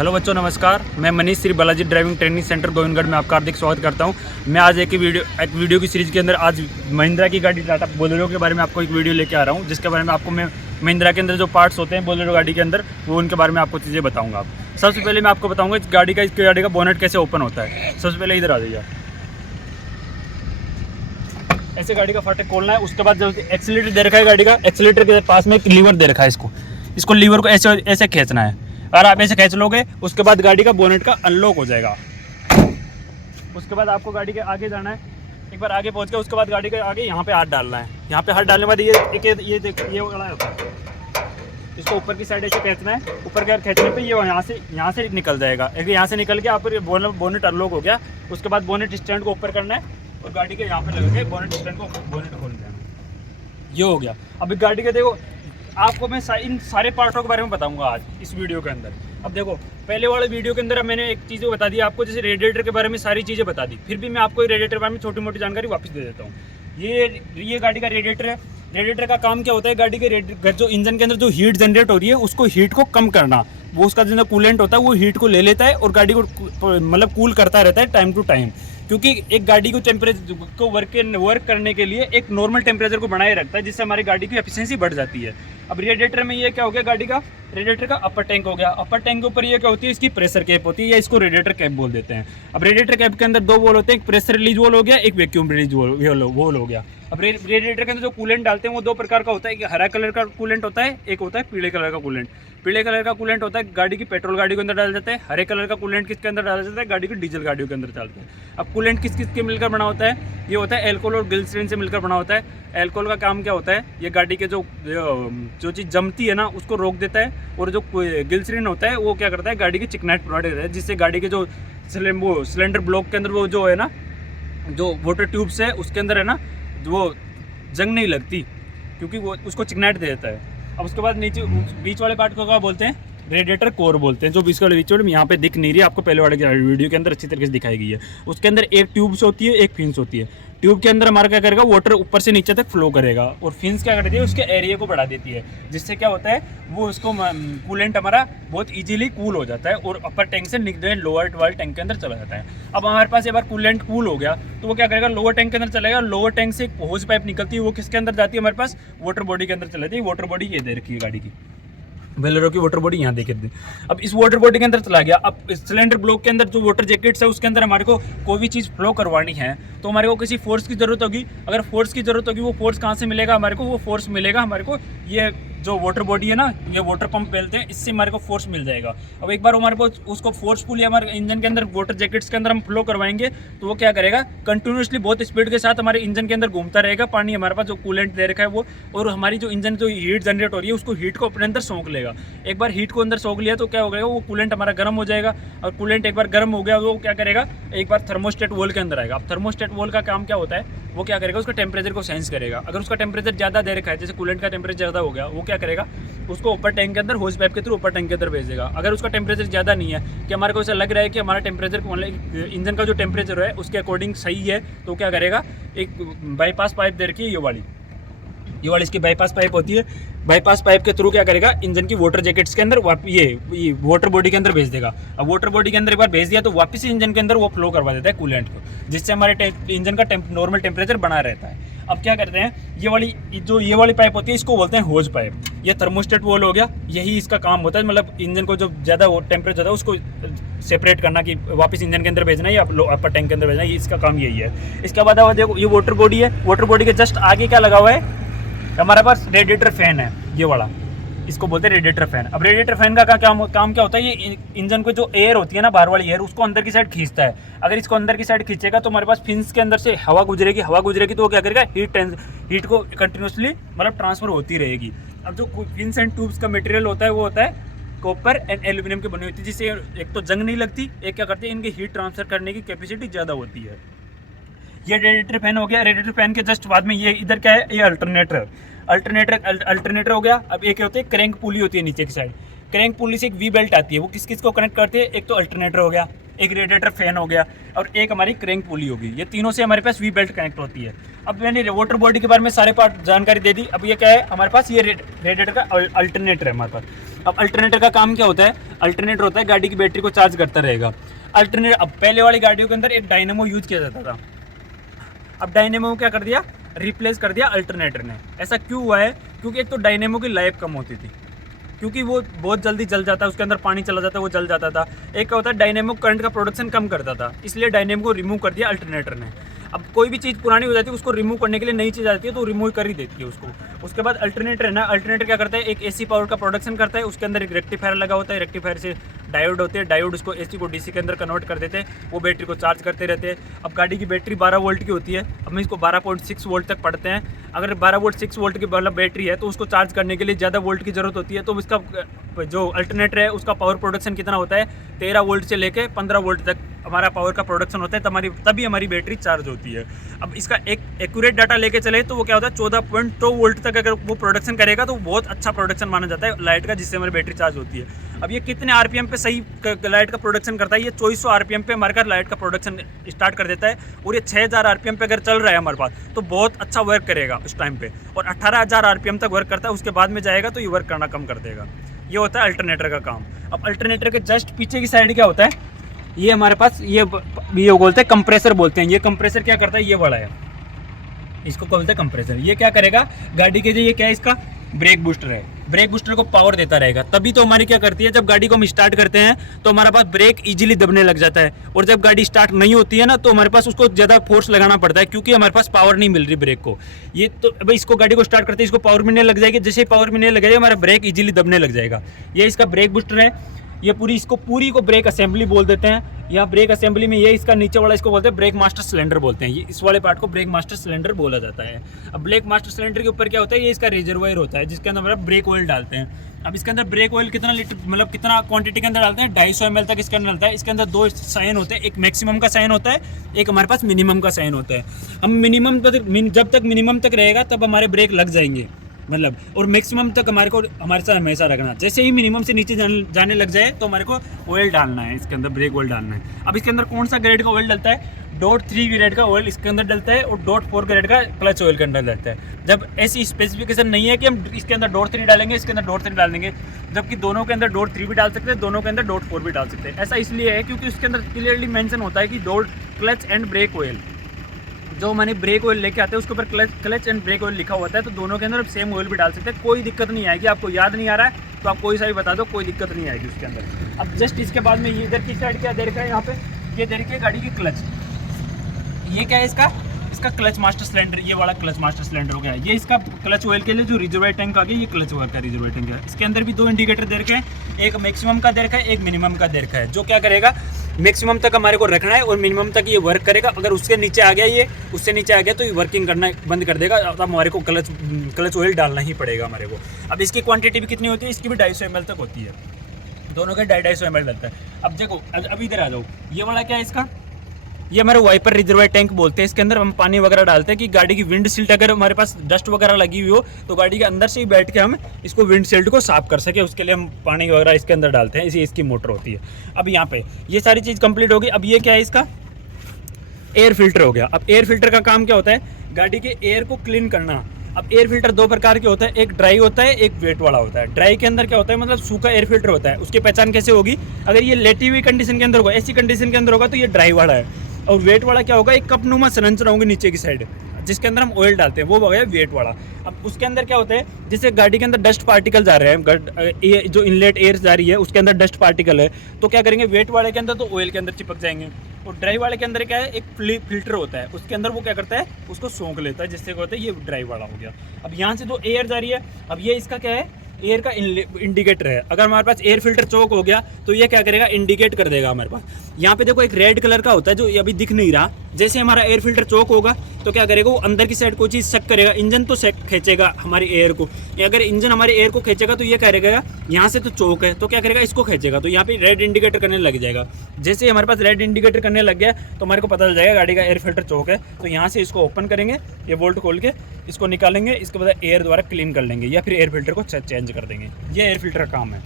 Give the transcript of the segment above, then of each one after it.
Hello बच्चों, नमस्कार। मैं Manish Shri Balaji driving training centre Govindgarh में आपका हार्दिक स्वागत करता हूं। मैं आज एक वीडियो की सीरीज़ के अंदर आज महिंद्रा की गाड़ी टाटा बोलेरो के बारे में आपको एक वीडियो लेके आ रहा हूं, जिसके बारे में आपको मैं महिंद्रा के अंदर जो पार्ट्स होते हैं बोलेरो गाड़ी के अंदर वो उनके बारे में आपको चीज़ें बताऊँगा। सबसे पहले मैं आपको बताऊँगा इस गाड़ी का बोनेट कैसे ओपन होता है। सबसे पहले इधर आ जाइए, ऐसे गाड़ी का फाटक खोलना है। उसके बाद जो एक्सीलेटर दे रखा है गाड़ी का, एक्सीलेटर के पास में एक लीवर दे रखा है, इसको लीवर को ऐसे खींचना है। अगर आप ऐसे खींच लोगे उसके बाद गाड़ी का बोनेट का अनलॉक हो जाएगा। उसके बाद आपको गाड़ी के आगे जाना है। एक बार आगे पहुंच गए उसके बाद गाड़ी के आगे यहाँ पे हाथ डालना है। यहाँ पे हाथ डालने के बाद ये वाला होता है, इसको ऊपर की साइड ऐसे खींचना है। ऊपर के खींचने पे ये यहाँ से निकल जाएगा। यहाँ से निकल के आप बोनेट अनलॉक हो गया। उसके बाद बोनेट स्टैंड को ऊपर करना है और गाड़ी के यहाँ पे लगा के बोनेट स्टैंड को बोनेट खोल देना। ये हो गया। अब गाड़ी के देखो, आपको मैं इन सारे पार्टों के बारे में बताऊंगा आज इस वीडियो के अंदर। अब देखो, पहले वाले वीडियो के अंदर मैंने एक चीज़ बता दी आपको, जैसे रेडिएटर के बारे में सारी चीज़ें बता दी। फिर भी मैं आपको रेडिएटर के बारे में छोटी मोटी जानकारी वापस दे देता हूँ। ये गाड़ी का रेडिएटर है। रेडिएटर का काम क्या होता है, गाड़ी के जो इंजन के अंदर जो हीट जनरेट हो रही है उसको हीट को कम करना। वो उसका जो कूलेंट होता है वो हीट को ले लेता है और गाड़ी को मतलब कूल करता रहता है टाइम टू टाइम। क्योंकि एक गाड़ी को टेम्परेचर को वर्क करने के लिए एक नॉर्मल टेम्परेचर को बनाए रखता है, जिससे हमारी गाड़ी की एफिशिएंसी बढ़ जाती है। अब रेडिएटर में ये क्या हो गया, गाड़ी का रेडिएटर का अपर टैंक हो गया। अपर टैंक के ऊपर ये क्या होती है, इसकी प्रेशर कैप होती है, या इसको रेडिएटर कैप बोल देते हैं। अब रेडिएटर कैप के अंदर दो वोल होते हैं, एक प्रेशर रिलीज वोल हो गया, एक वैक्यूम रिलीज वोल हो गया। अब रेडिएटर के अंदर जो कूलेंट डालते हैं वो दो प्रकार का होता है। एक हरा कलर का कूलेंट होता है, एक होता है पीले कलर का कूलेंट। पीले कलर का कूलेंट होता है गाड़ी की पेट्रोल गाड़ी के अंदर डाला जाता है। हरे कलर का कूलेंट किसके अंदर डाला जाता है, गाड़ी की डीजल गाड़ियों के अंदर डालते हैं। अब कूलेंट किस के मिलकर बना होता है, ये होता है एल्कोहल और ग्लिसरीन से मिलकर बना होता है। एल्कोहल का काम क्या होता है, ये गाड़ी के जो चीज़ जमती है ना उसको रोक देता है। और जो ग्लिसरीन होता है वो क्या करता है, गाड़ी की चिकनाइट प्रोवाइड करता है, जिससे गाड़ी के जो सिलेंडर ब्लॉक के अंदर वो जो है ना, जो वाटर ट्यूब्स है उसके अंदर है ना, वो जंग नहीं लगती, क्योंकि वो उसको चिकनाइट दे देता है। अब उसके बाद नीचे बीच वाले पार्ट को क्या बोलते हैं, रेडिएटर कोर बोलते हैं। जो बीच वाले यहाँ पे दिख नहीं रही है आपको, पहले वाले वीडियो के अंदर अच्छी तरीके से दिखाई गई है। उसके अंदर एक ट्यूब्स होती है, एक फिन्स होती है। ट्यूब के अंदर हमारा क्या करेगा, वाटर ऊपर से नीचे तक फ्लो करेगा, और फिन्स क्या करती है, उसके एरिया को बढ़ा देती है, जिससे क्या होता है वो उसको कूलेंट हमारा बहुत इजीली कूल हो जाता है और अपर टैंक से निकले लोअर वाले टैंक के अंदर चला जाता है। अब हमारे पास एक बार कूलेंट कूल हो गया तो वो क्या करेगा, लोअर टैंक के अंदर चलेगा। लोअर टैंक से एक होज पाइप निकलती है, वो किसके अंदर जाती है, हमारे पास वाटर बॉडी के अंदर चली जाती है। वाटर बॉडी ये दे रखी है गाड़ी की, बोलेरो की वाटर बॉडी यहाँ देखे थे। अब इस वाटर बॉडी के अंदर चला गया। अब सिलेंडर ब्लॉक के अंदर जो वाटर जैकेट्स है उसके अंदर हमारे को कोई भी चीज़ फ्लो करवानी है तो हमारे को किसी फोर्स की ज़रूरत होगी। अगर फोर्स की ज़रूरत होगी, वो फोर्स कहाँ से मिलेगा हमारे को, वो फोर्स मिलेगा हमारे को ये जो वाटर बॉडी है ना, ये वाटर पंप बोलते हैं, इससे हमारे को फोर्स मिल जाएगा। अब एक बार हमारे को उसको फोर्सफुली हमारे इंजन के अंदर वाटर जैकेट्स के अंदर हम फ्लो करवाएंगे तो वो क्या करेगा, कंटिन्यूसली बहुत स्पीड के साथ हमारे इंजन के अंदर घूमता रहेगा पानी, हमारे पास जो कूलेंट दे रखा है वो, और हमारी जो इंजन जो हीट जनरेट हो रही है उसको हीट को अपने अंदर सोख लेगा। एक बार हीट को अंदर सोख लिया तो क्या हो गया, वो कूलेंट हमारा गर्म हो जाएगा। और कूलेंट एक बार गर्म हो गया वो क्या करेगा, एक बार थर्मोस्टेट वोल के अंदर आएगा। अब थर्मोस्टेट वोल का काम क्या होता है, वो क्या करेगा, उसका टेम्परेचर को सेंस करेगा। अगर उसका टेम्परेचर ज़्यादा दे रखा है, जैसे कूलेंट का टेम्परेचर ज़्यादा हो गया, वो क्या करेगा, उसको ऊपर टैंक के अंदर होज पाइप के थ्रू ऊपर टैंक के अंदर भेज देगा। अगर उसका टेम्परेचर ज़्यादा नहीं है, कि हमारे को ऐसा लग रहा है कि हमारा टेम्परेचर मतलब इंजन का जो टेम्परेचर है उसके अकॉर्डिंग सही है, तो क्या करेगा, एक बाईपास पाइप दे रखी है ये वाली इसकी बाईपास पाइप होती है। बाईपास पाइप के थ्रू क्या करेगा, इंजन की वाटर जैकेट्स के अंदर ये वाटर बॉडी के अंदर भेज देगा। अब वाटर बॉडी के अंदर एक बार भेज दिया तो वापस इंजन के अंदर वो फ्लो करवा देता है कूलेंट को, जिससे हमारे इंजन का नॉर्मल टेम्परेचर बना रहता है। अब क्या करते हैं, ये वाली पाइप होती है इसको बोलते हैं होज पाइप। ये थर्मोस्टेट वोल हो गया, यही इसका काम होता है, मतलब इंजन को जो ज़्यादा टेम्परेचर होता है उसको सेपरेट करना, कि वापस इंजन के अंदर भेजना है या अपर टैंक के अंदर भेजना है, इसका काम यही है। इसके बाद देखो ये वाटर बॉडी है, वाटर बॉडी के जस्ट आगे क्या लगा हुआ है, हमारे पास रेडिएटर फैन है, ये वाला, इसको बोलते हैं रेडिएटर फैन। अब रेडिएटर फैन का काम क्या होता है, ये इंजन को जो एयर होती है ना, बाहर वाली एयर, उसको अंदर की साइड खींचता है। अगर इसको अंदर की साइड खींचेगा तो हमारे पास फिन्स के अंदर से हवा गुजरेगी तो वो क्या करेगा, हीट को कंटिन्यूसली मतलब ट्रांसफर होती रहेगी। अब जो फिन्स एंड ट्यूब्स का मटेरियल होता है वो होता है कॉपर एंड एल्यूमिनियम की बनी होती है, जिससे एक तो जंग नहीं लगती, एक क्या करती है, इनकी हीट ट्रांसफर करने की कैपेसिटी ज़्यादा होती है। ये रेडिएटर फैन हो गया। रेडिएटर फैन के जस्ट बाद में ये इधर क्या है, ये अल्टरनेटर हो गया। अब एक होते हैं क्रैंक पुली होती है नीचे की साइड, क्रैंक पुली से एक वी बेल्ट आती है, वो किस को कनेक्ट करती है, एक तो अल्टरनेटर हो गया, एक रेडिएटर फैन हो गया और एक हमारी क्रैंक पुली होगी। ये तीनों से हमारे पास वी बेल्ट कनेक्ट होती है। अब मैंने वाटर बॉडी के बारे में सारे पार्ट जानकारी दे दी। अब ये क्या है हमारे पास, ये रेडिएटर का अल्टरनेटर है हमारे पास। अब अल्टरनेटर का काम क्या होता है, अल्टरनेटर होता है गाड़ी की बैटरी को चार्ज करता रहेगा। अल्टरनेटर, अब पहले वाली गाड़ियों के अंदर एक डायनेमो यूज किया जाता था, अब डायनेमो क्या कर दिया, रिप्लेस कर दिया अल्टरनेटर ने। ऐसा क्यों हुआ है, क्योंकि एक तो डायनेमो की लाइफ कम होती थी, क्योंकि वो बहुत जल्दी जल जाता है, उसके अंदर पानी चला जाता है, वो जल जाता था। एक क्या होता है, डायनेमो करंट का प्रोडक्शन कम करता था, इसलिए डायनेमो को रिमूव कर दिया अल्टरनेटर ने। अब कोई भी चीज़ पुरानी हो जाती है, उसको रिमूव करने के लिए नई चीज़ आती है, तो रिमूव कर ही देती है उसको। उसके बाद अल्टरनेटर है ना, अल्टरनेटर क्या करता है, एक एसी पावर का प्रोडक्शन करता है, उसके अंदर एक रेक्टिफायर लगा होता है, रेक्टिफायर से डायोड होते हैं, डायोड उसको एसी को डीसी के अंदर कन्वर्ट कर देते हैं, वो बैटरी को चार्ज करते रहते हैं। अब गाड़ी की बैटरी 12 वोल्ट की होती है, अब हम इसको 12.6 वोल्ट तक पढ़ते हैं। अगर 12.6 वोल्ट की मतलब बैटरी है तो उसको चार्ज करने के लिए ज़्यादा वोल्ट की ज़रूरत होती है, तो इसका जो अल्टरनेटर है उसका पावर प्रोडक्शन कितना होता है, 13 वोल्ट से लेके 15 वोल्ट तक हमारा पावर का प्रोडक्शन होता है, तभी हमारी बैटरी चार्ज होती है। अब इसका एक एक्यूरेट डाटा लेके चले तो वो क्या होता है, 14.2 वोल्ट तक अगर वो प्रोडक्शन करेगा तो बहुत अच्छा प्रोडक्शन माना जाता है लाइट का, जिससे हमारी बैटरी चार्ज होती है। अब ये कितने आरपीएम पे सही लाइट का प्रोडक्शन करता है, ये 2400 आरपीएम पे हमारे लाइट का प्रोडक्शन स्टार्ट कर देता है, और ये 6000 आरपीएम पे अगर चल रहा है हमारे पास तो बहुत अच्छा वर्क करेगा उस टाइम पे, और 18000 आरपीएम तक वर्क करता है, उसके बाद में जाएगा तो ये वर्क करना कम कर देगा। ये होता है अल्टरनेटर का काम। अब अल्टरनेटर के जस्ट पीछे की साइड क्या होता है, ये हमारे पास ये बोलते हैं कंप्रेसर बोलते हैं। ये कंप्रेसर क्या करता है, ये बड़ा है, इसको बोलते हैं कंप्रेसर। ये क्या करेगा, गाड़ी के लिए ये क्या है, इसका ब्रेक बूस्टर है, ब्रेक बूस्टर को पावर देता रहेगा। तभी तो हमारी क्या करती है, जब गाड़ी को हम स्टार्ट करते हैं तो हमारे पास ब्रेक इजीली दबने लग जाता है, और जब गाड़ी स्टार्ट नहीं होती है ना तो हमारे पास उसको ज़्यादा फोर्स लगाना पड़ता है, क्योंकि हमारे पास पावर नहीं मिल रही ब्रेक को। ये तो भाई इसको गाड़ी को स्टार्ट करते हैं, इसको पावर मिलने लग जाएगी, जैसे ही पावर मिलने लग जाएगा हमारा ब्रेक इजीली दबने लग जाएगा। ये इसका ब्रेक बूस्टर है। ये पूरी को ब्रेक असेंबली बोल देते हैं। यहाँ ब्रेक असेंबली में ये इसका नीचे वाला इसको बोलते हैं ब्रेक मास्टर सिलेंडर बोलते हैं, ये इस वाले पार्ट को ब्रेक मास्टर सिलेंडर बोला जाता है। अब ब्रेक मास्टर सिलेंडर के ऊपर क्या होता है, ये इसका रिजर्वायर होता है, जिसके अंदर मतलब ब्रेक ऑयल डालते हैं। अब इसके अंदर ब्रेक ऑयल कितना लीटर, मतलब कितना क्वांटिटी के अंदर डालते हैं, 250 ml तक इसके अंदर डालता है। इसके अंदर 2 साइन होते हैं, एक मैक्सिमम का साइन होता है, एक हमारे पास मिनिमम का साइन होता है। हम मिनिमम जब तक मिनिमम तक रहेगा तब हमारे ब्रेक लग जाएंगे, मतलब, और मैक्सिमम तक हमारे साथ हमेशा रखना। जैसे ही मिनिमम से नीचे जाने लग जाए तो हमारे को ऑयल डालना है, इसके अंदर ब्रेक ऑयल डालना है। अब इसके अंदर कौन सा ग्रेड का ऑयल डलता है, .3 ग्रेड का ऑयल इसके अंदर डलता है, और .4 ग्रेड का क्लच ऑयल के अंदर डलता है। जब ऐसी स्पेसिफिकेशन नहीं है कि हम इसके अंदर .3 डालेंगे, इसके अंदर .3 डालेंगे, जबकि दोनों के अंदर .3 भी डाल सकते हैं, दोनों के अंदर .4 भी डाल सकते हैं। ऐसा इसलिए है क्योंकि उसके अंदर क्लियरली मेंशन होता है कि क्लच एंड ब्रेक ऑयल। जो मैंने ब्रेक ऑयल लेके आते हैं उसके ऊपर क्लच एंड ब्रेक ऑयल लिखा होता है, तो दोनों के अंदर सेम ऑयल भी डाल सकते हैं, कोई दिक्कत नहीं आएगी। आपको याद नहीं आ रहा है तो आप कोई सा भी बता दो, कोई दिक्कत नहीं आएगी उसके अंदर। अब जस्ट इसके बाद में ये इधर की साइड क्या दे रखा है, यहाँ पे ये दे रखी है गाड़ी की क्लच। ये क्या है, इसका क्लच मास्टर सिलेंडर, ये वाला क्लच मास्टर सिलेंडर हो गया। ये इसका क्लच ऑयल के लिए जो रिजर्वायर टैंक आ गया, ये क्लच ऑयल का रिजर्वायर टैंक है। इसके अंदर भी 2 इंडिकेटर दे रखे हैं, एक मैक्सिमम का दे रखा है, एक मिनिमम का दे रखा है। जो क्या करेगा, मैक्सिमम तक हमारे को रखना है और मिनिमम तक ये वर्क करेगा। अगर उसके नीचे आ गया, ये उससे नीचे आ गया तो ये वर्किंग करना बंद कर देगा। अब हमारे को क्लच ऑयल डालना ही पड़ेगा हमारे को। अब इसकी क्वांटिटी भी कितनी होती है, इसकी भी 250 ml तक होती है, दोनों के 250 ml डलता है। अब देखो, अब इधर आ जाओ, ये वाला क्या है इसका, ये हमारे वाइपर रिजर्वायर टैंक बोलते हैं। इसके अंदर हम पानी वगैरह डालते हैं कि गाड़ी की विंड शील्ड अगर हमारे पास डस्ट वगैरह लगी हुई हो तो गाड़ी के अंदर से ही बैठ के हम इसको विंड शील्ड को साफ कर सके, उसके लिए हम पानी वगैरह इसके अंदर डालते हैं। इसकी मोटर होती है। अब यहाँ पे ये सारी चीज़ कंप्लीट होगी। अब ये क्या है, इसका एयर फिल्टर हो गया। अब एयर फिल्टर का काम क्या होता है, गाड़ी के एयर को क्लीन करना। अब एयर फिल्टर 2 प्रकार के होता है, एक ड्राई होता है, एक वेट वाला होता है। ड्राई के अंदर क्या होता है, मतलब सूखा एयर फिल्टर होता है। उसकी पहचान कैसे होगी, अगर ये लेटी हुई कंडीशन के अंदर होगा, ऐसी कंडीशन के अंदर होगा तो ये ड्राई वाला है। और वेट वाला क्या होगा, एक कपनुमा संरचना होगी नीचे की साइड, जिसके अंदर हम ऑयल डालते हैं, वो हो गया वेट वाला। अब उसके अंदर क्या होता है, जैसे गाड़ी के अंदर डस्ट पार्टिकल जा रहे हैं, जो इनलेट एयर जा रही है उसके अंदर डस्ट पार्टिकल है, तो क्या करेंगे, वेट वाले के अंदर तो ऑयल के अंदर चिपक जाएंगे। और ड्राई वाले के अंदर क्या है, एक फिल्टर होता है, उसके अंदर वो क्या करता है, उसको सोख लेता है, जिससे क्या होता है, ये ड्राई वाला हो गया। अब यहाँ से जो एयर जा रही है, अब ये इसका क्या है, एयर का इंडिकेटर है। अगर हमारे पास एयर फिल्टर चौक हो गया तो ये क्या करेगा, इंडिकेट कर देगा हमारे पास। यहाँ पे देखो एक रेड कलर का होता है जो अभी दिख नहीं रहा। जैसे हमारा एयर फिल्टर चौक होगा तो क्या करेगा, वो अंदर की साइड कोई चीज़ सेक करेगा, इंजन तो सेक खींचेगा हमारी एयर को। अगर इंजन हमारे एयर को खींचेगा तो ये करेगा, यहाँ से तो चौक है तो क्या करेगा, इसको खींचेगा, तो यहाँ पे रेड इंडिकेटर करने लग जाएगा। जैसे हमारे पास रेड इंडिकेटर करने लग गया तो हमारे को पता चल जाएगा गाड़ी का एयर फिल्टर चौक है। तो यहाँ से इसको ओपन करेंगे, ये बोल्ट खोल के इसको निकालेंगे, इसके बाद एयर द्वारा क्लीन कर लेंगे या फिर एयर फिल्टर को चेंज कर देंगे। ये एयर फिल्टर का काम है।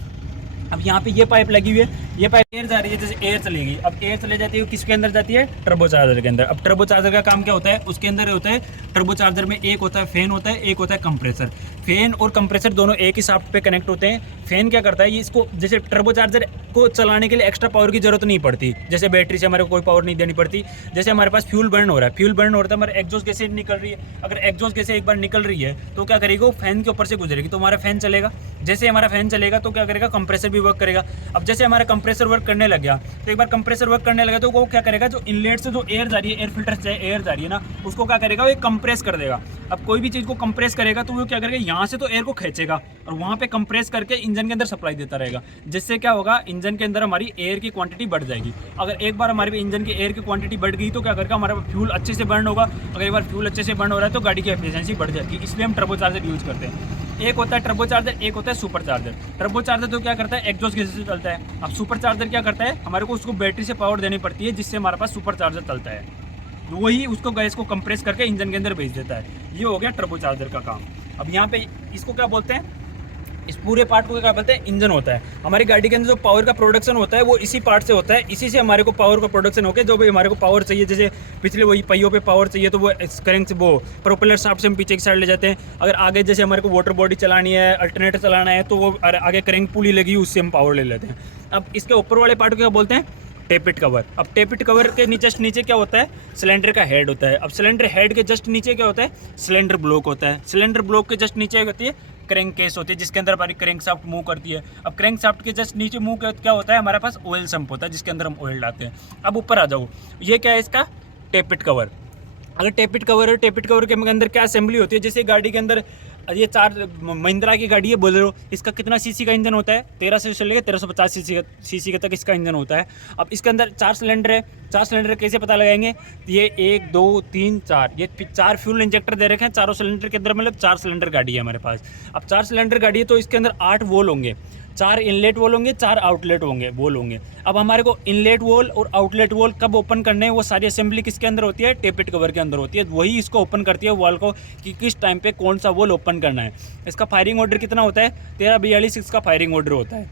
अब यहाँ पे ये पाइप लगी हुई है, ये पाइप एयर जा रही है, जैसे एयर चलेगी, अब एयर चले जाती है किसके अंदर जाती है, टर्बो चार्जर के अंदर। अब टर्बो चार्जर का काम क्या होता है, उसके अंदर होता है टर्बो चार्जर में एक होता है फैन होता है, एक होता है कंप्रेसर। फैन और कंप्रेसर दोनों एक ही शाफ्ट पे कनेक्ट होते हैं। फैन क्या करता है, ये इसको जैसे टर्बो चार्जर को चलाने के लिए एक्स्ट्रा पावर की जरूरत नहीं पड़ती, जैसे बैटरी से हमारे को कोई पावर नहीं देनी पड़ती। जैसे हमारे पास फ्यूल बर्न हो रहा है, फ्यूल बर्न हो रहा है, हमारे एग्जॉस्ट गैसें निकल रही है, अगर एग्जॉस्ट गैसें एक बार निकल रही है तो क्या करेगी, वो फैन के ऊपर से गुजरेगी तो हमारा फैन चलेगा। जैसे हमारा फैन चलेगा तो क्या करेगा, कंप्रेसर भी वर्क करेगा। अब जैसे हमारा कंप्रेसर वर्क करने लग गया, तो एक बार कंप्रेसर वर्क करने लगा तो वो क्या करेगा, जो इनलेट से जो एयर जा रही है, एयर फिल्टर से एयर जा रही है ना, उसको क्या करेगा, वो कंप्रेस कर देगा। अब कोई भी चीज़ को कंप्रेस करेगा तो वो क्या करेगा, यहाँ से तो एयर को खींचेगा और वहाँ पे कंप्रेस करके इंजन के अंदर सप्लाई देता रहेगा, जिससे क्या होगा, इंजन के अंदर हमारी एयर की क्वांटिटी बढ़ जाएगी। अगर एक बार हमारे इंजन की एयर की क्वांटिटी बढ़ गई तो क्या करेगा, हमारा फ्यूल अच्छे से बर्न होगा। अगर एक बार फ्यूल अच्छे से बर्न हो रहा है तो गाड़ी की एफिशिएंसी बढ़ जाती है, इसलिए हम टर्बो चार्जर यूज़ करते हैं। एक होता है टर्बो चार्जर, एक होता है सुपर चार्जर। टर्बो चार्जर तो क्या करता है, एग्जॉस्ट गैस से चलता है। अब सुपर चार्जर क्या करता है, हमारे को उसको बैटरी से पावर देनी पड़ती है, जिससे हमारे पास सुपर चार्जर चलता है, वही उसको गैस को कंप्रेस करके इंजन के अंदर भेज देता है। ये हो गया टर्बो चार्जर का काम। अब यहाँ पे इसको क्या बोलते हैं, इस पूरे पार्ट को क्या बोलते हैं, इंजन होता है। हमारी गाड़ी के अंदर जो पावर का प्रोडक्शन होता है वो इसी पार्ट से होता है, इसी से हमारे को पावर का प्रोडक्शन होकर जो भी हमारे को पावर चाहिए, जैसे पिछले वही पहियों पे पावर चाहिए तो वो करेंट से, वो प्रोपेलर शाफ्ट से हम पीछे की साइड ले जाते हैं। अगर आगे जैसे हमारे को वाटर बॉडी चलानी है, अल्टरनेटर चलाना है, तो वो आगे करेंट पुली लगी उससे हम पावर ले लेते हैं। अब इसके ऊपर वाले पार्ट को क्या बोलते हैं, टेपिट कवर। अब टेपिट कवर के जस्ट नीचे क्या होता है, सिलेंडर का हेड होता है। अब सिलेंडर हेड के जस्ट नीचे क्या होता है, सिलेंडर ब्लॉक होता है। सिलेंडर ब्लॉक के जस्ट नीचे होती है क्रैंक केस होती है, जिसके अंदर हमारी क्रैंक शाफ्ट मूव करती है। अब क्रैंक शाफ्ट के जस्ट नीचे मूव क्या होता है, हमारे पास ऑयल सम्प होता है, जिसके अंदर हम ऑयल डालते हैं। अब ऊपर आ जाओ, ये क्या है, इसका टेपिट कवर। अगर टेपिट कवर है, टेपिट कवर के अंदर क्या असेंबली होती है, जैसे गाड़ी के अंदर ये 4 महिंद्रा की गाड़ी है बोलेरो, इसका कितना सीसी का इंजन होता है, 13 से चलेगा 1350 सीसी के तक इसका इंजन होता है। अब इसके अंदर 4 सिलेंडर है, 4 सिलेंडर कैसे पता लगाएंगे, ये 1 2 3 4, ये 4 फ्यूल इंजेक्टर दे रखे हैं चारों सिलेंडर के अंदर, मतलब 4 सिलेंडर गाड़ी है हमारे पास। अब 4 सिलेंडर गाड़ी है तो इसके अंदर 8 वोल होंगे, 4 इनलेट वोल होंगे, 4 आउटलेट वोल होंगे। अब हमारे को इनलेट वोल और आउटलेट वोल कब ओपन करने हैं, वो सारी असेंबली किसके अंदर होती है, टेपिट कवर के अंदर होती है। वही इसको ओपन करती है वॉल को, कि किस टाइम पे कौन सा वोल ओपन करना है। इसका फायरिंग ऑर्डर कितना होता है, 1342 इसका फायरिंग ऑर्डर होता है।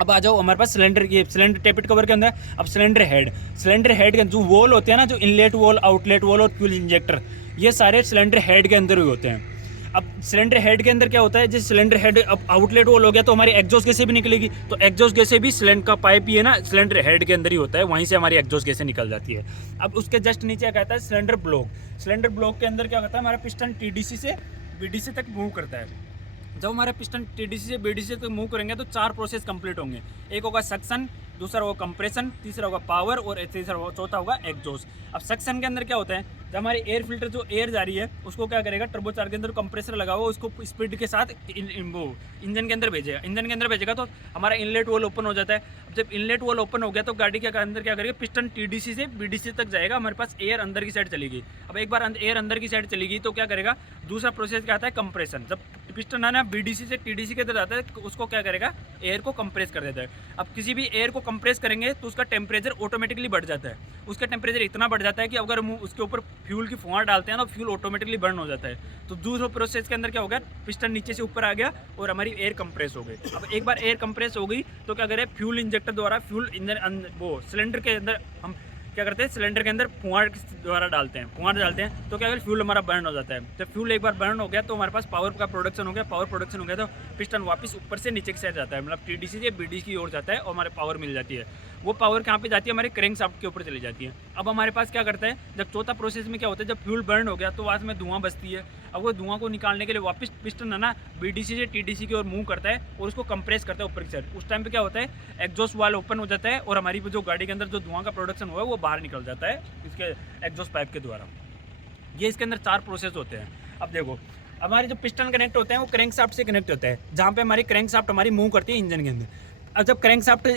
अब आ जाओ हमारे पास सिलेंडर, ये सिलेंडर टेपिट कवर के अंदर। अब सिलेंडर हेड के जो वोल होते हैं ना, जो इनलेट वोल, आउटलेट वोल और फ्यूल इंजेक्टर, ये सारे सिलेंडर हेड के अंदर ही होते हैं। अब सिलेंडर हेड के अंदर क्या होता है, जैसे सिलेंडर हेड अब आउटलेट वोल हो गया तो हमारी एग्जॉस्ट गैसें भी निकलेगी, तो एग्जॉस्ट गैसें भी सिलेंडर का पाइप ही है ना, सिलेंडर हेड के अंदर ही होता है, वहीं से हमारी एग्जॉस्ट गैसें निकल जाती है। अब उसके जस्ट नीचे क्या कहता है, सिलेंडर ब्लॉक। सिलेंडर ब्लॉक के अंदर क्या होता है, हमारा पिस्टन टीडीसी से बीडीसी तक मूव करता है। जब हमारे पिस्टन टीडीसी से बीडीसी तक मूव करेंगे तो 4 प्रोसेस कंप्लीट होंगे। एक होगा सक्शन, दूसरा होगा कंप्रेशन, तीसरा होगा पावर और चौथा होगा एग्जॉस्ट। अब सक्शन के अंदर क्या होता है, जब हमारी एयर फिल्टर जो एयर जा रही है उसको क्या करेगा, टर्बो चार्जर के अंदर कंप्रेसर लगा हुआ उसको स्पीड के साथ वो इंजन के अंदर भेजेगा। इंजन के अंदर भेजेगा तो हमारा इनलेट वॉल ओपन हो जाता है। अब जब इनलेट वॉल ओपन हो गया तो गाड़ी के अंदर क्या करेगा, पिस्टन टीडीसी से बीडीसी तक जाएगा, हमारे पास एयर अंदर की साइड चलेगी। अब एक बार एयर अंदर की साइड चलेगी तो क्या करेगा, दूसरा प्रोसेस क्या आता है, कंप्रेशन। जब पिस्टन है ना बीडीसी से टीडीसी के अंदर जाता है, उसको क्या करेगा, एयर को कंप्रेस कर देता है। अब किसी भी एयर को कंप्रेस करेंगे तो उसका टेम्परेचर ऑटोमेटिकली बढ़ जाता है। उसका टेम्परेचर इतना बढ़ जाता है कि अगर हम उसके ऊपर फ्यूल की फुहार डालते हैं तो फ्यूल ऑटोमेटिकली बर्न हो जाता है। तो दूसरे प्रोसेस के अंदर क्या हो गया, पिस्टन नीचे से ऊपर आ गया और हमारी एयर कंप्रेस हो गई। अब एक बार एयर कंप्रेस हो गई तो क्या करें, फ्यूल इंजेक्टर द्वारा फ्यूल इंजन वो सिलेंडर के अंदर हम क्या करते हैं, सिलेंडर के अंदर फुहार द्वारा डालते हैं, फुहार डालते हैं तो क्या करें, फ्यूल हमारा बर्न हो जाता है। जब फ्यूल एक बार बर्न हो गया तो हमारे पास पावर का प्रोडक्शन हो गया। पावर प्रोडक्शन हो गया तो पिस्टन वापस ऊपर से नीचे की साइड जाता है, मतलब टीडीसी से बीडीसी की ओर जाता है और हमारे पावर मिल जाती है। वो पावर कहाँ पे जाती है, हमारे क्रैंक शाफ्ट के ऊपर चली जाती है। अब हमारे पास क्या करता है, जब चौथा प्रोसेस में क्या होता है, जब फ्यूल बर्न हो गया तो वहाँ में धुआं बचती है। अब वो धुआं को निकालने के लिए वापस पिस्टन है ना बीडीसी से टीडीसी की ओर मूव करता है और उसको कंप्रेस करता है ऊपर की साइड। उस टाइम पे क्या होता है, एग्जॉस्ट वाल्व ओपन हो जाता है और हमारी जो गाड़ी के अंदर जो धुआं का प्रोडक्शन हुआ है वो बाहर निकल जाता है इसके एग्जॉस्ट पाइप के द्वारा। ये इसके अंदर 4 प्रोसेस होते हैं। अब देखो हमारे जो पिस्टन कनेक्ट होते हैं वो क्रैंक शाफ्ट से कनेक्ट होता है, जहाँ पे हमारी क्रैंक शाफ्ट हमारी मूव करती है इंजन के अंदर। अब जब क्रैंक शाफ्ट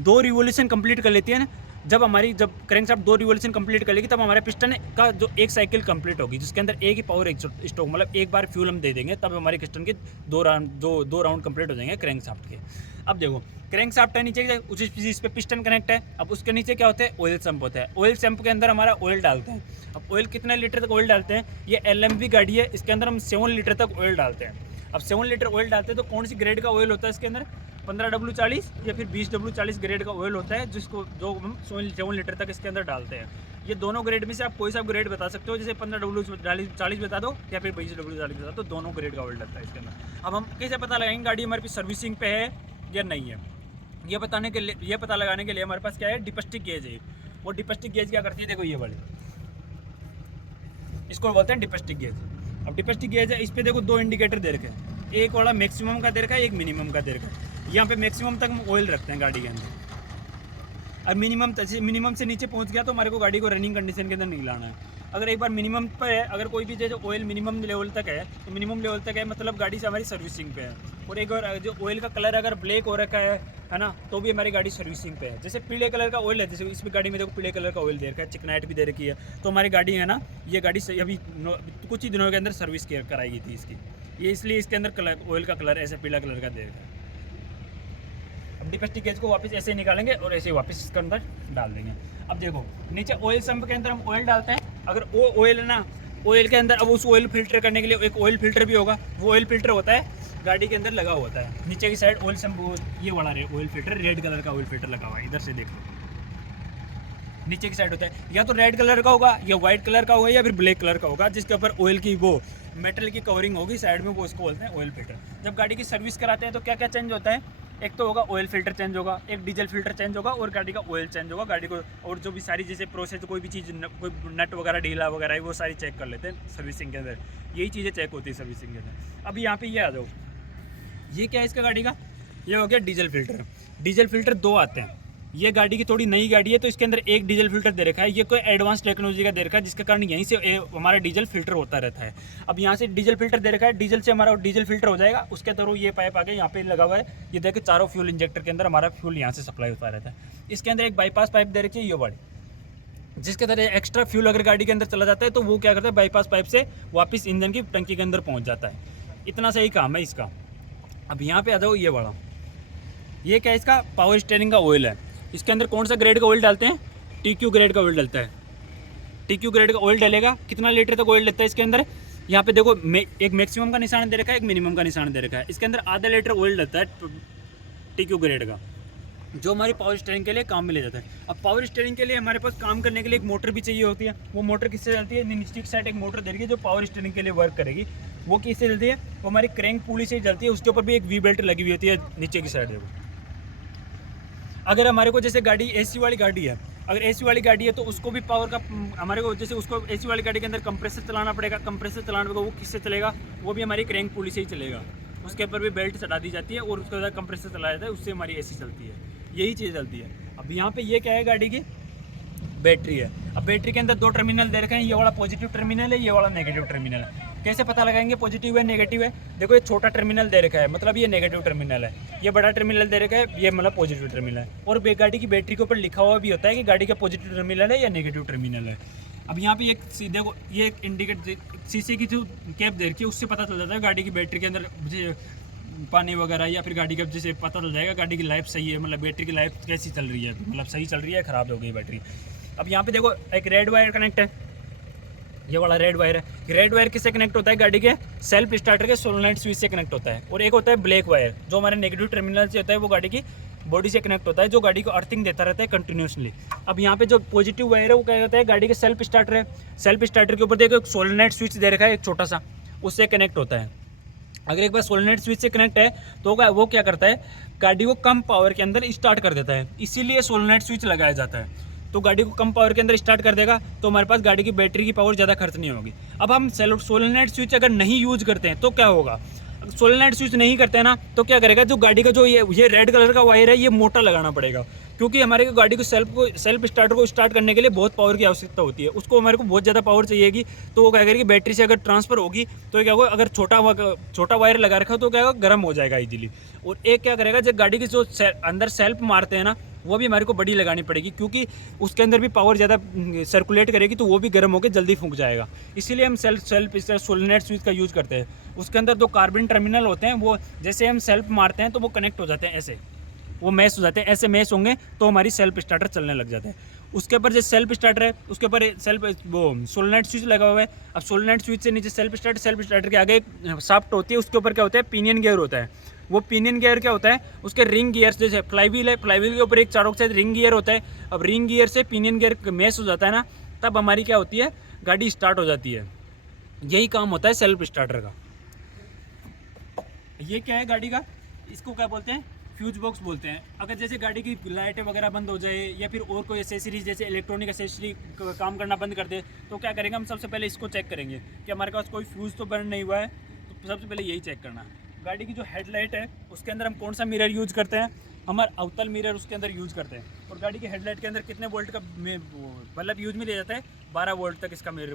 2 रिवोल्यूशन कंप्लीट कर लेती है ना, जब क्रैंक शाफ्ट 2 रिवोल्यूशन कंप्लीट कर लेगी तब हमारे पिस्टन का जो एक साइकिल कंप्लीट होगी, जिसके अंदर एक ही पावर स्ट्रोक, मतलब एक बार फ्यूल हम दे देंगे तब हमारे पिस्टन के 2 राउंड कंप्लीट हो जाएंगे क्रैंक शाफ्ट के। अब देखो क्रैंक शाफ्ट है नीचे, उस चीज़ पे पिस्टन कनेक्ट है। अब उसके नीचे क्या होता है, ऑयल सम्प होता है। ऑयल सम्प के अंदर हमारा ऑयल डालते हैं। अब ऑयल कितने लीटर तक ऑयल डालते हैं, ये LMV गाड़ी है, इसके अंदर हम 7 लीटर तक ऑयल डालते हैं। अब 7 लीटर ऑयल डालते हैं तो कौन सी ग्रेड का ऑयल होता है इसके अंदर, 15W40 या फिर 20W40 ग्रेड का ऑयल होता है, जिसको जो हम 7 लीटर तक इसके अंदर डालते हैं। ये दोनों ग्रेड में से आप कोई सा ग्रेड बता सकते हो, जैसे 15W40 बता दो या फिर 20W40 बता दो, दोनों ग्रेड का ऑयल डलता है इसके अंदर। अब हम कैसे पता लगाएंगे गाड़ी हमारे पास सर्विसिंग पे है या नहीं है, ये पता लगाने के लिए हमारे पास क्या है, डिपस्टिक गेज है। वो डिपस्टिक गेज क्या करती है, देखो ये वाले, इसको बोलते हैं डिपस्टिक गेज। अब डिपस्टिक गेज है, इस पर देखो 2 इंडिकेटर दे रखे हैं, एक वाला मैक्सिमम का दे रखा है, एक मिनिमम का दे रखा है। यहाँ पे मैक्सिमम तक हम ऑयल रखते हैं गाड़ी के अंदर, और मिनिमम से नीचे पहुँच गया तो हमारे को गाड़ी को रनिंग कंडीशन के अंदर नहीं लाना है। अगर एक बार मिनिमम पे है, अगर कोई भी जैसे ऑयल मिनिमम लेवल तक है, तो मिनिमम लेवल तक है मतलब गाड़ी से हमारी सर्विसिंग पे है। और एक बार जो ऑयल का कलर अगर ब्लैक हो रखा है ना, तो भी हमारी गाड़ी सर्विसिंग पे है। जैसे पीले कलर का ऑयल है, जैसे इस गाड़ी में देखो पीले कलर का ऑयल दे रखा है, चिकनाइट भी दे रखी है, तो हमारी गाड़ी है ना, ये गाड़ी अभी कुछ ही दिनों के अंदर सर्विस कराई गई थी इसकी, ये इसलिए इसके अंदर ऑयल का कलर ऐसे पीला कलर का दे रखा है। अब डिपस्टिक गेज को वापस ऐसे निकालेंगे और ऐसे वापस इसके अंदर डाल देंगे। अब देखो नीचे ऑयल सम्प के अंदर हम ऑयल डालते हैं, अगर वो ऑयल है ना, ऑयल के अंदर अब उस ऑयल फिल्टर करने के लिए एक ऑयल फिल्टर भी होगा, वो ऑयल फिल्टर होता है गाड़ी के अंदर लगा होता है, नीचे की साइड ऑयल सम्प, ये वाला ऑयल फिल्टर, रेड कलर का ऑयल फिल्टर लगा हुआ है, इधर से देख लो नीचे की साइड होता है, या तो रेड कलर का होगा या व्हाइट कलर का होगा या फिर ब्लैक कलर का होगा, जिसके ऊपर ऑयल की वो मेटल की कवरिंग होगी साइड में, वो उसको बोलते हैं ऑयल फिल्टर। जब गाड़ी की सर्विस कराते हैं तो क्या क्या चेंज होता है, एक तो होगा ऑयल फिल्टर चेंज होगा, एक डीजल फिल्टर चेंज होगा और गाड़ी का ऑयल चेंज होगा गाड़ी को, और जो भी सारी जैसे प्रोसेस कोई भी चीज़ कोई नट वगैरह ढीला वगैरह है वो सारी चेक कर लेते हैं सर्विसिंग के अंदर, यही चीज़ें चेक होती है सर्विसिंग के अंदर। अब यहाँ पे ये आ जाओ, ये क्या है इसका गाड़ी का, ये हो गया डीजल फिल्टर। डीजल फिल्टर 2 आते हैं, ये गाड़ी की थोड़ी नई गाड़ी है तो इसके अंदर एक डीजल फिल्टर दे रखा है, ये कोई एडवांस टेक्नोलॉजी का दे रखा है, जिसके कारण यहीं से हमारा डीजल फिल्टर होता रहता है। अब यहाँ से डीजल फिल्टर दे रखा है, डीजल से हमारा डीजल फिल्टर हो जाएगा, उसके थ्रू ये पाइप आगे यहाँ पे लगा हुआ है, ये देखिए चारों फ्यूल इंजेक्टर के अंदर हमारा फ्यूल यहाँ से सप्लाई होता रहता है। इसके अंदर एक बाईपास पाइप दे रखी है ये वाली, जिसके तरह एक्स्ट्रा फ्यूल अगर गाड़ी के अंदर चला जाता है तो वो क्या करता है, बाईपास पाइप से वापस इंजन की टंकी के अंदर पहुँच जाता है। इतना सही काम है इसका। अब यहाँ पे आ जाओ, ये वाला, ये क्या है, इसका पावर स्टीयरिंग का ऑयल है। इसके अंदर कौन सा ग्रेड का ऑयल डालते हैं, TQ ग्रेड का ऑयल डलता है। TQ ग्रेड का ऑयल डलेगा, कितना लीटर तक ऑयल डलता है इसके अंदर, यहाँ पे देखो एक मैक्सिमम का निशान दे रखा है, एक मिनिमम का निशान दे रखा है। इसके अंदर आधा लीटर ऑयल डलता है TQ ग्रेड का, जो हमारी पावर स्टीयरिंग के लिए काम में ले जाता है। अब पावर स्टीयरिंग के लिए हमारे पास काम करने के लिए एक मोटर भी चाहिए होती है। वो मोटर किससे चलती है, नीचे की साइड एक मोटर दे रही है जो पावर स्टीयरिंग के लिए वर्क करेगी। वो किससे चलती है, वो हमारी क्रैंक पुली से चलती है, उसके ऊपर भी एक वी बेल्ट लगी हुई होती है नीचे की साइड। देखो अगर हमारे को जैसे गाड़ी AC वाली गाड़ी है, अगर AC वाली गाड़ी है तो उसको भी पावर का हमारे को, जैसे उसको AC वाली गाड़ी के अंदर कंप्रेसर चलाना पड़ेगा, कंप्रेसर चलाना पड़ेगा, वो किससे चलेगा, वो भी हमारी क्रैंक पुली से ही चलेगा। उसके ऊपर भी बेल्ट चढ़ा दी जाती है और उसके बाद कंप्रेसर चलाया जाता है, उससे हमारी AC चलती है, यही चीज़ चलती है। अब यहाँ पे ये क्या है, गाड़ी की बैटरी है। अब बैटरी के अंदर 2 टर्मिनल दे रखे हैं, ये वाला पॉजिटिव टर्मिनल है, ये वाला नेगेटिव टर्मिनल है। कैसे पता लगाएंगे पॉजिटिव है नेगेटिव है, देखो ये छोटा टर्मिनल दे रखा है मतलब ये नेगेटिव टर्मिनल है, ये बड़ा टर्मिनल दे रखा है ये मतलब पॉजिटिव टर्मिनल है। और गाड़ी की बैटरी के ऊपर लिखा हुआ भी होता है कि गाड़ी का पॉजिटिव टर्मिनल है या नेगेटिव टर्मिनल है। अब यहाँ पे एक सीधे को ये एक इंडिकेट शीशे की जो कैप दे रखी है, उससे पता चल जाता है गाड़ी की बैटरी के अंदर पानी वगैरह, या फिर गाड़ी का जैसे पता चल जाएगा गाड़ी की लाइफ सही है, मतलब बैटरी की लाइफ कैसी चल रही है, मतलब सही चल रही है, ख़राब हो गई बैटरी। अब यहाँ पे देखो एक रेड वायर कनेक्ट है, ये वाला रेड वायर है। रेड वायर किससे कनेक्ट होता है, गाड़ी के सेल्फ स्टार्टर के सोलेनोइड स्विच से कनेक्ट होता है। और एक होता है ब्लैक वायर, जो हमारे नेगेटिव टर्मिनल से होता है, वो गाड़ी की बॉडी से कनेक्ट होता है, जो गाड़ी को अर्थिंग देता रहता है कंटिन्यूसली। अब यहाँ पे जो पॉजिटिव वायर है वो क्या कहता है, गाड़ी के सेल्फ स्टार्टर है, सेल्फ स्टार्टर के ऊपर देखो एक सोलेनोइड स्विच दे रखा है एक छोटा सा, उससे कनेक्ट होता है। अगर एक बार सोलेनोइड स्विच से कनेक्ट है तो वो क्या करता है, गाड़ी को कम पावर के अंदर स्टार्ट कर देता है, इसीलिए सोलेनोइड स्विच लगाया जाता है। तो गाड़ी को कम पावर के अंदर स्टार्ट कर देगा तो हमारे पास गाड़ी की बैटरी की पावर ज़्यादा खर्च नहीं होगी। अब हम सोलेनोइड स्विच अगर नहीं यूज करते हैं तो क्या होगा, सोलेनोइड स्विच नहीं करते हैं ना तो क्या करेगा, जो गाड़ी का जो ये रेड कलर का वायर है ये मोटा लगाना पड़ेगा, क्योंकि हमारे गाड़ी को सेल्फ स्टार्टर को स्टार्ट करने के लिए बहुत पावर की आवश्यकता होती है, उसको हमारे को बहुत ज़्यादा पावर चाहिएगी। तो वो क्या करेगी, बैटरी से अगर ट्रांसफर होगी तो क्या होगा, अगर छोटा वायर लगा रखा तो क्या होगा, गर्म हो जाएगा इजीली। और एक क्या करेगा, जब गाड़ी की जो अंदर सेल्फ मारते हैं ना वो भी हमारे को बड़ी लगानी पड़ेगी, क्योंकि उसके अंदर भी पावर ज़्यादा सर्कुलेट करेगी तो वो भी गर्म होकर जल्दी फूंक जाएगा। इसीलिए हम सेल्फ सोलेनोइड स्विच का यूज़ करते हैं। उसके अंदर 2 कार्बन टर्मिनल होते हैं, वो जैसे हम सेल्फ मारते हैं तो वो कनेक्ट हो जाते हैं, ऐसे वो मैश हो जाते हैं, ऐसे मैश होंगे तो हमारी सेल्फ स्टार्टर चलने लग जाता है। उसके ऊपर जो सेल्फ स्टार्टर है उसके ऊपर वो सोलेनोइड स्विच लगा हुआ है। अब सोलेनोइड स्विच से नीचे सेल्फ स्टार्टर के आगे एक शाफ्ट होती है, उसके ऊपर क्या होता है, पिनियन गियर होता है। वो पिनियन गियर क्या होता है, उसके रिंग गियर्स, जैसे फ्लाईव्हील है, फ्लाईव्हील के ऊपर एक चारों के साथ रिंग गियर होता है। अब रिंग गियर से पिनियन गियर मैच हो जाता है ना, तब हमारी क्या होती है, गाड़ी स्टार्ट हो जाती है। यही काम होता है सेल्फ स्टार्टर का। ये क्या है गाड़ी का, इसको क्या बोलते हैं, फ्यूज बॉक्स बोलते हैं। अगर जैसे गाड़ी की लाइटें वगैरह बंद हो जाए या फिर और कोई एसेसरीज जैसे इलेक्ट्रॉनिक एसेसरी काम करना बंद कर दे, तो क्या करेंगे हम, सबसे पहले इसको चेक करेंगे कि हमारे पास कोई फ्यूज़ तो बर्न नहीं हुआ है। तो सबसे पहले यही चेक करना है। गाड़ी की जो हेडलाइट है उसके अंदर हम कौन सा मिरर यूज़ करते हैं, हमारा अवतल मिरर उसके अंदर यूज़ करते हैं। और गाड़ी की हेडलाइट के अंदर कितने वोल्ट का बल्ब यूज में लिया जाता है, 12 वोल्ट तक इसका मिरर